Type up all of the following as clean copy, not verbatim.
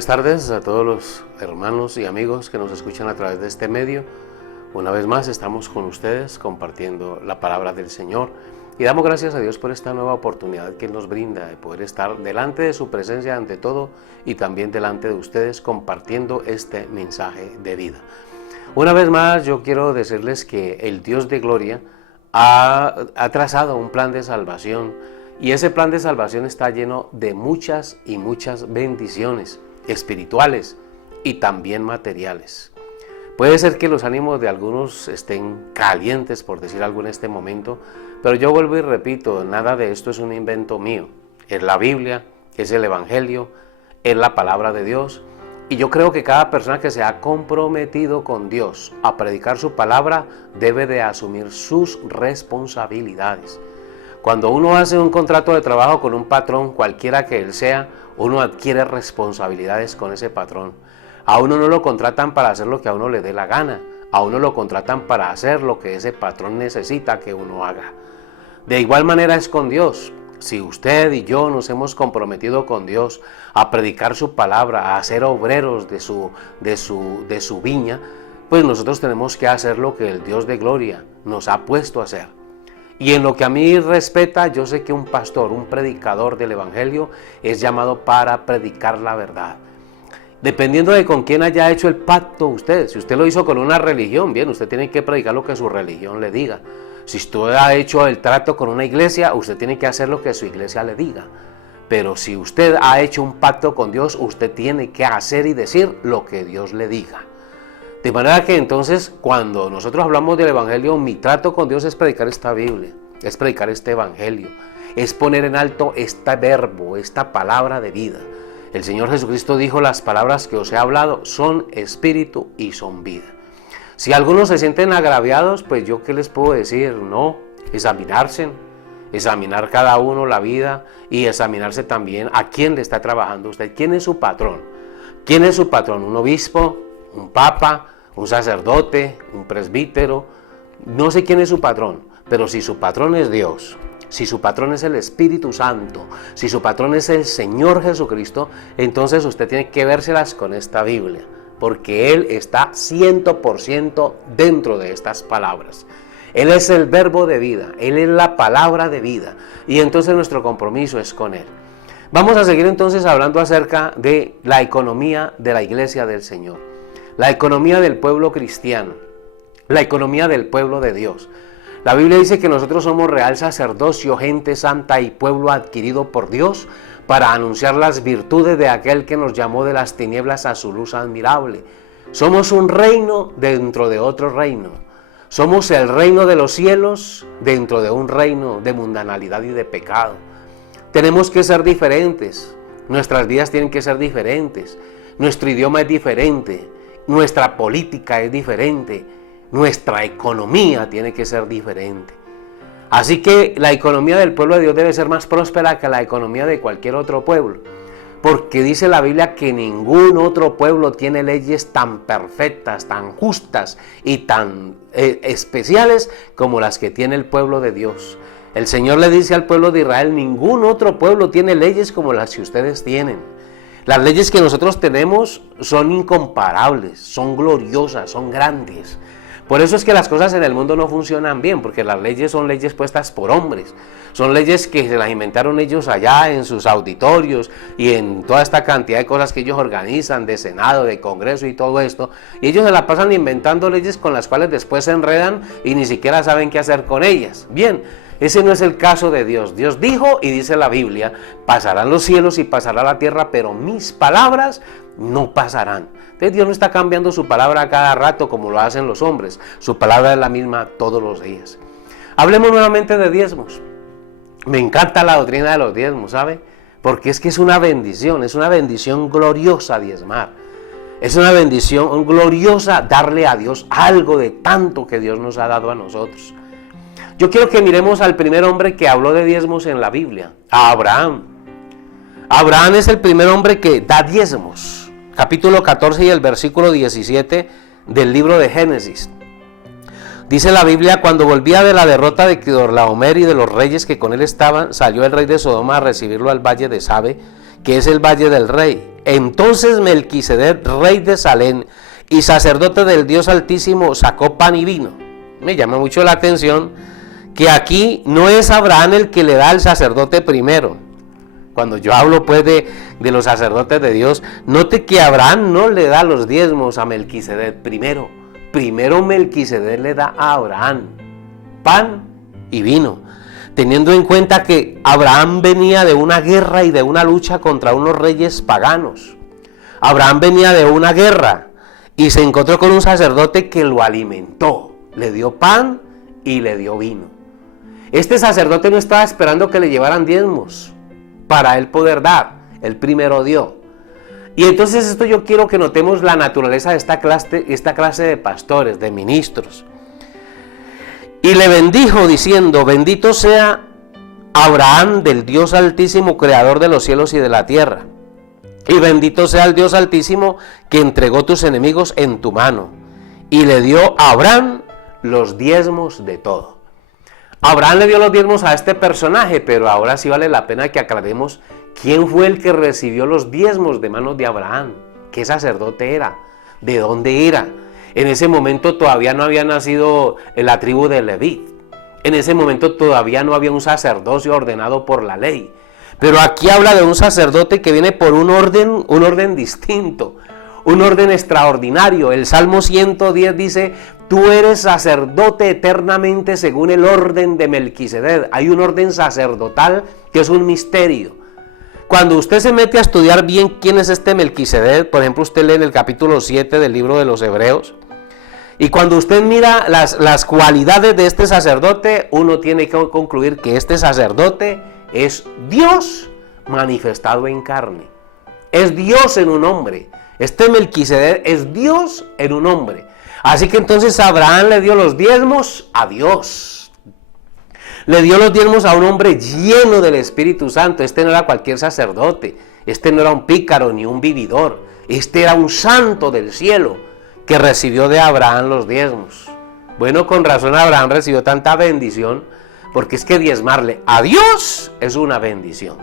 Buenas tardes a todos los hermanos y amigos que nos escuchan a través de este medio. Una vez más estamos con ustedes compartiendo la palabra del Señor y damos gracias a Dios por esta nueva oportunidad que Él nos brinda de poder estar delante de su presencia ante todo y también delante de ustedes compartiendo este mensaje de vida. Una vez más yo quiero decirles que el Dios de gloria ha trazado un plan de salvación y ese plan de salvación está lleno de muchas y muchas bendiciones espirituales y también materiales. Puede ser que los ánimos de algunos estén calientes, por decir algo en este momento, pero yo vuelvo y repito, nada de esto es un invento mío. Es la Biblia, es el Evangelio, es la palabra de Dios. Y yo creo que cada persona que se ha comprometido con Dios a predicar su palabra debe de asumir sus responsabilidades. Cuando uno hace un contrato de trabajo con un patrón, cualquiera que él sea, uno adquiere responsabilidades con ese patrón. A uno no lo contratan para hacer lo que a uno le dé la gana, a uno lo contratan para hacer lo que ese patrón necesita que uno haga. De igual manera es con Dios. Si usted y yo nos hemos comprometido con Dios a predicar su palabra, a ser obreros de su viña, pues nosotros tenemos que hacer lo que el Dios de gloria nos ha puesto a hacer. Y en lo que a mí respecta, yo sé que un pastor, un predicador del Evangelio es llamado para predicar la verdad. Dependiendo de con quién haya hecho el pacto usted, si usted lo hizo con una religión, bien, usted tiene que predicar lo que su religión le diga. Si usted ha hecho el trato con una iglesia, usted tiene que hacer lo que su iglesia le diga. Pero si usted ha hecho un pacto con Dios, usted tiene que hacer y decir lo que Dios le diga. De manera que entonces cuando nosotros hablamos del Evangelio, mi trato con Dios es predicar esta Biblia, es predicar este Evangelio, es poner en alto este verbo, esta palabra de vida. El Señor Jesucristo dijo: las palabras que os he hablado son espíritu y son vida. Si algunos se sienten agraviados, pues yo qué les puedo decir, no, examinarse, examinar cada uno la vida y examinarse también a quién le está trabajando usted, quién es su patrón. ¿Quién es su patrón? ¿Un obispo? ¿Un papa? ¿Un sacerdote? ¿Un presbítero? No sé quién es su patrón, pero si su patrón es Dios, si su patrón es el Espíritu Santo, si su patrón es el Señor Jesucristo, entonces usted tiene que vérselas con esta Biblia, porque Él está 100% dentro de estas palabras. Él es el verbo de vida, Él es la palabra de vida, y entonces nuestro compromiso es con Él. Vamos a seguir entonces hablando acerca de la economía de la iglesia del Señor, la economía del pueblo cristiano, la economía del pueblo de Dios. La Biblia dice que nosotros somos real sacerdocio, gente santa y pueblo adquirido por Dios para anunciar las virtudes de aquel que nos llamó de las tinieblas a su luz admirable. Somos un reino dentro de otro reino. Somos el reino de los cielos dentro de un reino de mundanalidad y de pecado. Tenemos que ser diferentes. Nuestras vidas tienen que ser diferentes. Nuestro idioma es diferente. Nuestra política es diferente. Nuestra economía tiene que ser diferente. Así que la economía del pueblo de Dios debe ser más próspera que la economía de cualquier otro pueblo. Porque dice la Biblia que ningún otro pueblo tiene leyes tan perfectas, tan justas y tan especiales como las que tiene el pueblo de Dios. El Señor le dice al pueblo de Israel: ningún otro pueblo tiene leyes como las que ustedes tienen. Las leyes que nosotros tenemos son incomparables, son gloriosas, son grandes. Por eso es que las cosas en el mundo no funcionan bien, porque las leyes son leyes puestas por hombres. Son leyes que se las inventaron ellos allá en sus auditorios y en toda esta cantidad de cosas que ellos organizan, de Senado, de Congreso y todo esto. Y ellos se la pasan inventando leyes con las cuales después se enredan y ni siquiera saben qué hacer con ellas. Bien, ese no es el caso de Dios. Dios dijo, y dice la Biblia: pasarán los cielos y pasará la tierra, pero mis palabras no pasarán. Entonces Dios no está cambiando su palabra a cada rato como lo hacen los hombres. Su palabra es la misma todos los días. Hablemos nuevamente de diezmos. Me encanta la doctrina de los diezmos, ¿sabe? Porque es que es una bendición gloriosa diezmar. Es una bendición gloriosa darle a Dios algo de tanto que Dios nos ha dado a nosotros. Yo quiero que miremos al primer hombre que habló de diezmos en la Biblia, a Abraham. Abraham es el primer hombre que da diezmos. Capítulo 14 y el versículo 17 del libro de Génesis. Dice la Biblia: cuando volvía de la derrota de Kedorlaomer y de los reyes que con él estaban, salió el rey de Sodoma a recibirlo al valle de Sabe, que es el Valle del Rey. Entonces Melquisedec, rey de Salem y sacerdote del Dios Altísimo, sacó pan y vino. Me llama mucho la atención que aquí no es Abraham el que le da al sacerdote primero. Cuando yo hablo pues de los sacerdotes de Dios, note que Abraham no le da los diezmos a Melquisedec primero. Primero Melquisedec le da a Abraham pan y vino, teniendo en cuenta que Abraham venía de una guerra y de una lucha contra unos reyes paganos. Abraham venía de una guerra y se encontró con un sacerdote que lo alimentó, le dio pan y le dio vino. Este sacerdote no estaba esperando que le llevaran diezmos para él poder dar, él primero dio. Y entonces esto yo quiero que notemos la naturaleza de esta clase de pastores, de ministros. Y le bendijo diciendo: bendito sea Abraham del Dios Altísimo, creador de los cielos y de la tierra. Y bendito sea el Dios Altísimo que entregó tus enemigos en tu mano. Y le dio a Abraham los diezmos de todo. Abraham le dio los diezmos a este personaje, pero ahora sí vale la pena que aclaremos quién fue el que recibió los diezmos de manos de Abraham, qué sacerdote era, de dónde era. En ese momento todavía no había nacido la tribu de Leví. En ese momento todavía no había un sacerdocio ordenado por la ley. Pero aquí habla de un sacerdote que viene por un orden distinto, un orden extraordinario. El Salmo 110 dice: tú eres sacerdote eternamente según el orden de Melquisedec. Hay un orden sacerdotal que es un misterio. Cuando usted se mete a estudiar bien quién es este Melquisedec, por ejemplo, usted lee en el capítulo 7 del libro de los Hebreos, y cuando usted mira las cualidades de este sacerdote, uno tiene que concluir que este sacerdote es Dios manifestado en carne. Es Dios en un hombre. Este Melquisedec es Dios en un hombre. Así que entonces Abraham le dio los diezmos a Dios. Le dio los diezmos a un hombre lleno del Espíritu Santo. Este no era cualquier sacerdote. Este no era un pícaro ni un vividor. Este era un santo del cielo que recibió de Abraham los diezmos. Bueno, con razón Abraham recibió tanta bendición, porque es que diezmarle a Dios es una bendición.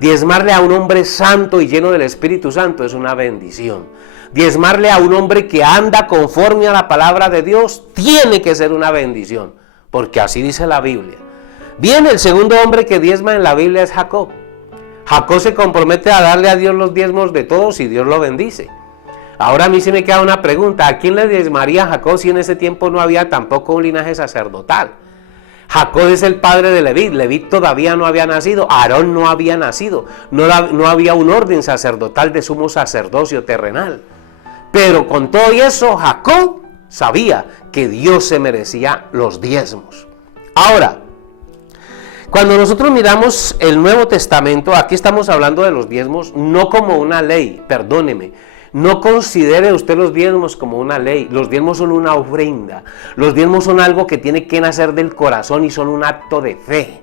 Diezmarle a un hombre santo y lleno del Espíritu Santo es una bendición. Diezmarle a un hombre que anda conforme a la palabra de Dios tiene que ser una bendición, porque así dice la Biblia. Bien, el segundo hombre que diezma en la Biblia es Jacob. Jacob se compromete a darle a Dios los diezmos de todos y Dios lo bendice. Ahora a mí se me queda una pregunta: ¿a quién le diezmaría Jacob si en ese tiempo no había tampoco un linaje sacerdotal? Jacob es el padre de Leví. Leví todavía no había nacido, Aarón no había nacido, no había un orden sacerdotal de sumo sacerdocio terrenal. Pero con todo eso, Jacob sabía que Dios se merecía los diezmos. Ahora, cuando nosotros miramos el Nuevo Testamento, aquí estamos hablando de los diezmos no como una ley, perdóneme. No considere usted los diezmos como una ley. Los diezmos son una ofrenda. Los diezmos son algo que tiene que nacer del corazón y son un acto de fe.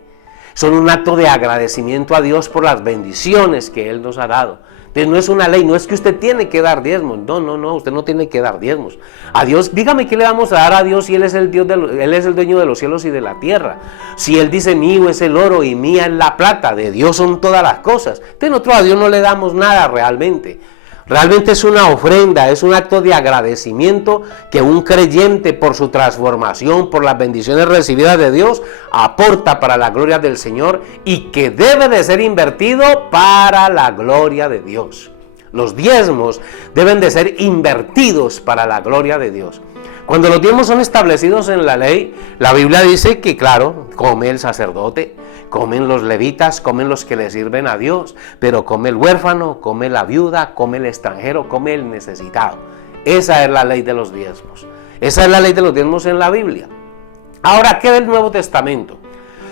Son un acto de agradecimiento a Dios por las bendiciones que Él nos ha dado. Entonces no es una ley, no es que usted tiene que dar diezmos. No, usted no tiene que dar diezmos. A Dios, dígame qué le vamos a dar a Dios si Él es el Dios Él es el dueño de los cielos y de la tierra. Si Él dice: mío es el oro y mía es la plata, de Dios son todas las cosas. Entonces nosotros a Dios no le damos nada realmente. Realmente es una ofrenda, es un acto de agradecimiento que un creyente, por su transformación, por las bendiciones recibidas de Dios, aporta para la gloria del Señor y que debe de ser invertido para la gloria de Dios. Los diezmos deben de ser invertidos para la gloria de Dios. Cuando los diezmos son establecidos en la ley, la Biblia dice que, claro, come el sacerdote, comen los levitas, comen los que le sirven a Dios, pero come el huérfano, come la viuda, come el extranjero, come el necesitado. Esa es la ley de los diezmos. Esa es la ley de los diezmos en la Biblia. Ahora, ¿qué del Nuevo Testamento?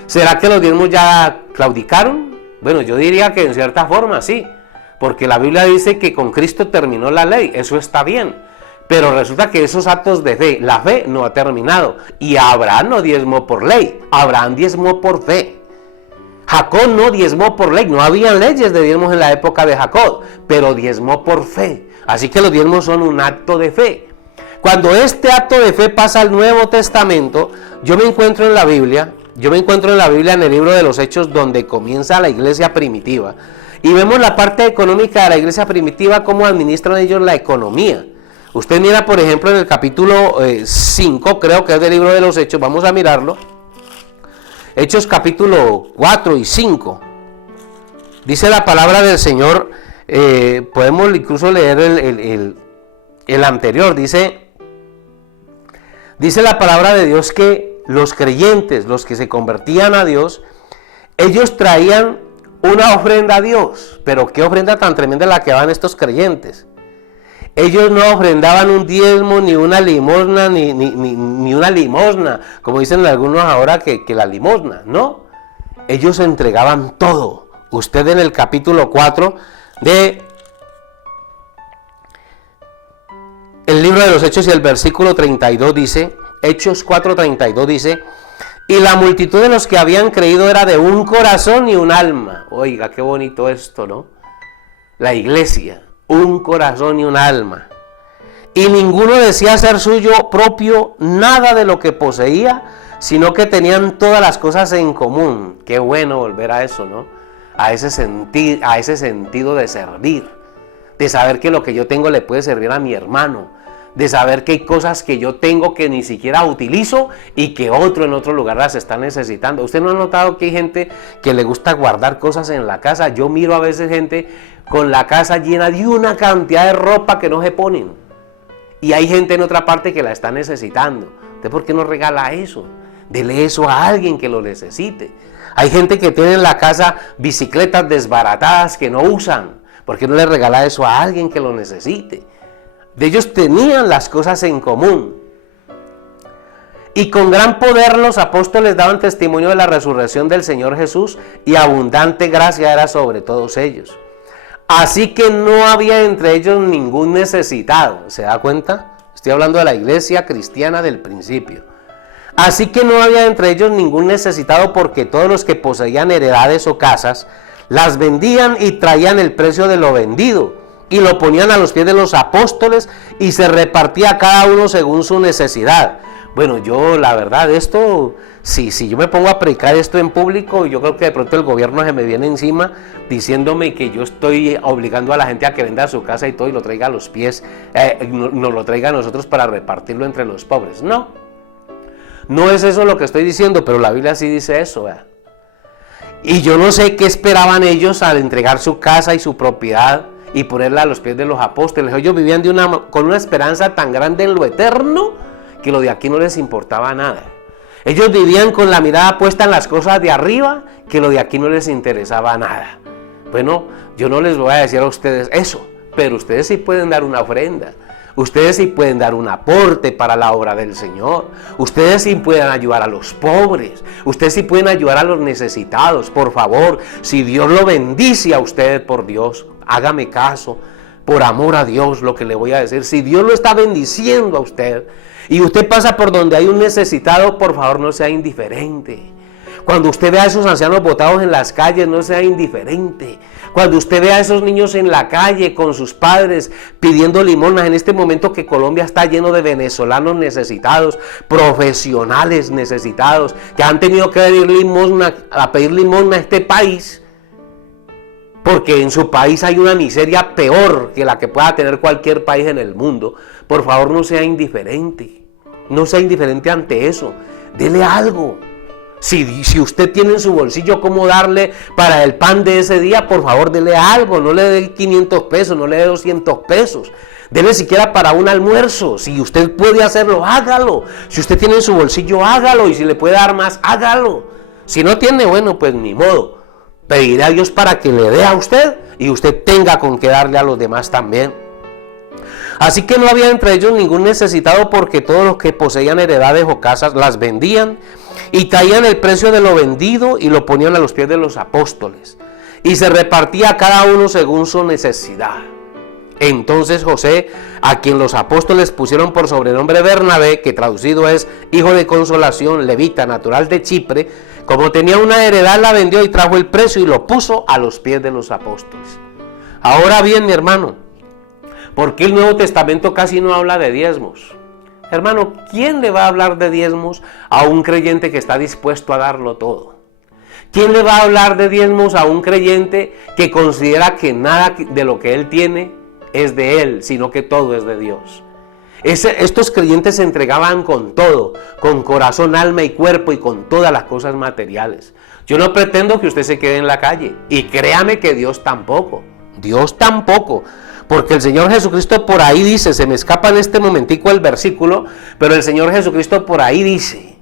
¿Será que los diezmos ya claudicaron? Bueno, yo diría que en cierta forma sí, porque la Biblia dice que con Cristo terminó la ley, eso está bien. Pero resulta que esos actos de fe, la fe no ha terminado. Y Abraham no diezmó por ley, Abraham diezmó por fe. Jacob no diezmó por ley, no había leyes de diezmos en la época de Jacob, pero diezmó por fe. Así que los diezmos son un acto de fe. Cuando este acto de fe pasa al Nuevo Testamento, yo me encuentro en la Biblia en el libro de los Hechos, donde comienza la iglesia primitiva. Y vemos la parte económica de la iglesia primitiva, cómo administran ellos la economía. Usted mira, por ejemplo, en el capítulo 5, creo que es del libro de los Hechos, vamos a mirarlo. Hechos capítulo 4 y 5. Dice la palabra del Señor, podemos incluso leer el anterior, dice la palabra de Dios que los creyentes, los que se convertían a Dios, ellos traían una ofrenda a Dios. Pero qué ofrenda tan tremenda la que daban estos creyentes. Ellos no ofrendaban un diezmo, ni una limosna, ni una limosna, como dicen algunos ahora que la limosna, no. Ellos entregaban todo. Usted en el capítulo 4 de el libro de los Hechos y el versículo 32 dice, Hechos 4:32 dice, y la multitud de los que habían creído era de un corazón y un alma. Oiga, qué bonito esto, ¿no? La iglesia, un corazón y un alma. Y ninguno decía ser suyo propio nada de lo que poseía, sino que tenían todas las cosas en común. Qué bueno volver a eso, ¿no? A ese sentido de servir, de saber que lo que yo tengo le puede servir a mi hermano, de saber que hay cosas que yo tengo que ni siquiera utilizo y que otro en otro lugar las está necesitando. ¿Usted no ha notado que hay gente que le gusta guardar cosas en la casa? Yo miro a veces gente con la casa llena de una cantidad de ropa que no se ponen, y hay gente en otra parte que la está necesitando. ¿Usted por qué no regala eso? Dele eso a alguien que lo necesite. Hay gente que tiene en la casa bicicletas desbaratadas que no usan. ¿Por qué no le regala eso a alguien que lo necesite? De ellos tenían las cosas en común. Y con gran poder los apóstoles daban testimonio de la resurrección del Señor Jesús, y abundante gracia era sobre todos ellos. Así que no había entre ellos ningún necesitado. ¿Se da cuenta? Estoy hablando de la iglesia cristiana del principio. Así que no había entre ellos ningún necesitado, porque todos los que poseían heredades o casas las vendían y traían el precio de lo vendido y lo ponían a los pies de los apóstoles, y se repartía cada uno según su necesidad. Bueno, yo la verdad, esto, si yo me pongo a predicar esto en público, yo creo que de pronto el gobierno se me viene encima diciéndome que yo estoy obligando a la gente a que venda su casa y todo y lo traiga a los pies, nos lo traiga a nosotros para repartirlo entre los pobres. No es eso lo que estoy diciendo, pero la Biblia sí dice eso, ¿verdad? Y yo no sé qué esperaban ellos al entregar su casa y su propiedad y ponerla a los pies de los apóstoles. Ellos vivían con una esperanza tan grande en lo eterno que lo de aquí no les importaba nada. Ellos vivían con la mirada puesta en las cosas de arriba, que lo de aquí no les interesaba nada. Bueno, yo no les voy a decir a ustedes eso, pero ustedes sí pueden dar una ofrenda. Ustedes sí pueden dar un aporte para la obra del Señor. Ustedes sí pueden ayudar a los pobres. Ustedes sí pueden ayudar a los necesitados. Por favor, si Dios lo bendice a usted, por Dios, hágame caso, por amor a Dios, lo que le voy a decir. Si Dios lo está bendiciendo a usted y usted pasa por donde hay un necesitado, por favor, no sea indiferente. Cuando usted vea a esos ancianos botados en las calles, no sea indiferente. Cuando usted vea a esos niños en la calle con sus padres pidiendo limosnas, en este momento que Colombia está lleno de venezolanos necesitados, profesionales necesitados, que han tenido que pedir limosna a este país, porque en su país hay una miseria peor que la que pueda tener cualquier país en el mundo. Por favor, no sea indiferente. No sea indiferente ante eso. Dele algo. Si usted tiene en su bolsillo cómo darle para el pan de ese día, por favor, dele algo. No le dé 500 pesos, no le dé 200 pesos. Dele siquiera para un almuerzo. Si usted puede hacerlo, hágalo. Si usted tiene en su bolsillo, hágalo. Y si le puede dar más, hágalo. Si no tiene, bueno, pues ni modo. Pediré a Dios para que le dé a usted y usted tenga con qué darle a los demás también. Así que no había entre ellos ningún necesitado, porque todos los que poseían heredades o casas las vendían y traían el precio de lo vendido y lo ponían a los pies de los apóstoles, y se repartía cada uno según su necesidad. Entonces José, a quien los apóstoles pusieron por sobrenombre Bernabé, que traducido es hijo de consolación, levita, natural de Chipre, como tenía una heredad, la vendió y trajo el precio y lo puso a los pies de los apóstoles. Ahora bien, mi hermano, ¿por qué el Nuevo Testamento casi no habla de diezmos? Hermano, ¿quién le va a hablar de diezmos a un creyente que está dispuesto a darlo todo? ¿Quién le va a hablar de diezmos a un creyente que considera que nada de lo que él tiene es de él, sino que todo es de Dios? Estos creyentes se entregaban con todo, con corazón, alma y cuerpo y con todas las cosas materiales. Yo no pretendo que usted se quede en la calle, y créame que Dios tampoco, porque el Señor Jesucristo por ahí dice, se me escapa en este momentico el versículo, pero el Señor Jesucristo por ahí dice: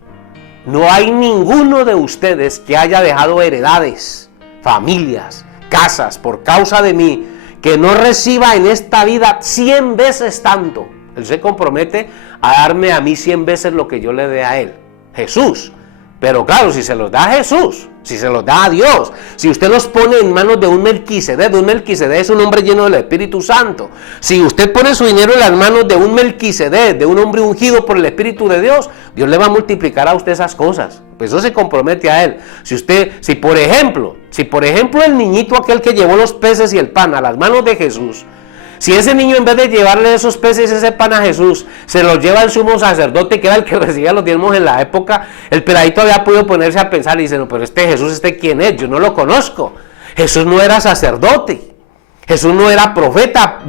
no hay ninguno de ustedes que haya dejado heredades, familias, casas por causa de mí, que no reciba en esta vida 100 veces tanto. Él se compromete a darme a mí 100 veces lo que yo le dé a él, Jesús. Pero claro, si se los da a Jesús, si se los da a Dios, si usted los pone en manos de un Melquisedec es un hombre lleno del Espíritu Santo. Si usted pone su dinero en las manos de un Melquisedec, de un hombre ungido por el Espíritu de Dios, Dios le va a multiplicar a usted esas cosas. Pues eso se compromete a él. Si por ejemplo el niñito aquel que llevó los peces y el pan a las manos de Jesús, si ese niño, en vez de llevarle esos peces y ese pan a Jesús, se los lleva al sumo sacerdote, que era el que recibía los diezmos en la época, el peladito había podido ponerse a pensar y dice: no, pero este Jesús, ¿quién es? Yo no lo conozco. Jesús no era sacerdote. Jesús no era profeta,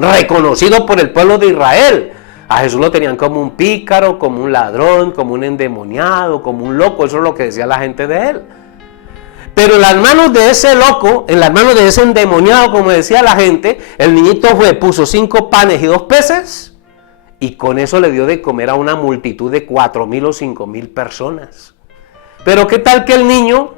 reconocido por el pueblo de Israel. A Jesús lo tenían como un pícaro, como un ladrón, como un endemoniado, como un loco. Eso es lo que decía la gente de él. Pero en las manos de ese loco, en las manos de ese endemoniado, como decía la gente, el niñito puso 5 panes y 2 peces, y con eso le dio de comer a una multitud de 4,000 o 5,000 personas. Pero qué tal que el niño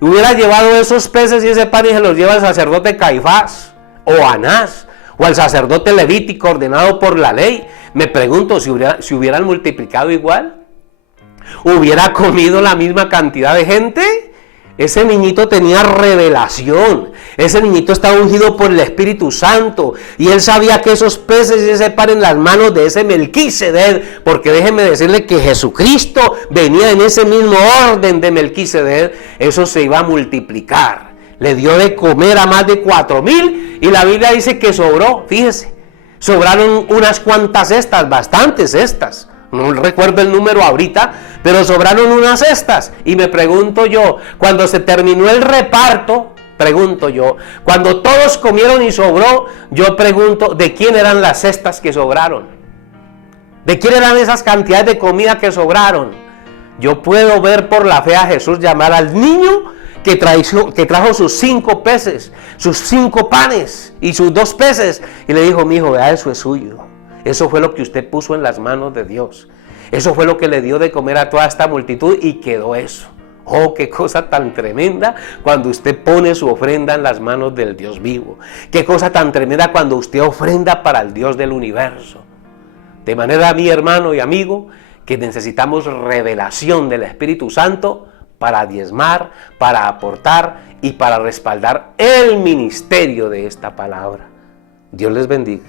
hubiera llevado esos peces y ese pan y se los lleva al sacerdote Caifás, o Anás, o al sacerdote levítico ordenado por la ley. Me pregunto, si hubieran multiplicado igual, ¿hubiera comido la misma cantidad de gente? Ese niñito tenía revelación, ese niñito estaba ungido por el Espíritu Santo, y él sabía que esos peces y ese pan en las manos de ese Melquisedec, porque déjeme decirle que Jesucristo venía en ese mismo orden de Melquisedec, eso se iba a multiplicar. Le dio de comer a más de 4,000, y la Biblia dice que sobró, fíjese, sobraron unas cuantas cestas, bastantes cestas. No recuerdo el número ahorita, pero sobraron unas cestas. Y me pregunto yo, cuando se terminó el reparto, cuando todos comieron y sobró, yo pregunto, ¿de quién eran las cestas que sobraron? ¿De quién eran esas cantidades de comida que sobraron? Yo puedo ver por la fe a Jesús llamar al niño que trajo sus 5 peces, sus 5 panes y sus 2 peces, y le dijo: mi hijo, vea, eso es suyo. Eso fue lo que usted puso en las manos de Dios. Eso fue lo que le dio de comer a toda esta multitud, y quedó eso. Oh, qué cosa tan tremenda cuando usted pone su ofrenda en las manos del Dios vivo. Qué cosa tan tremenda cuando usted ofrenda para el Dios del universo. De manera, mi hermano y amigo, que necesitamos revelación del Espíritu Santo para diezmar, para aportar y para respaldar el ministerio de esta palabra. Dios les bendiga.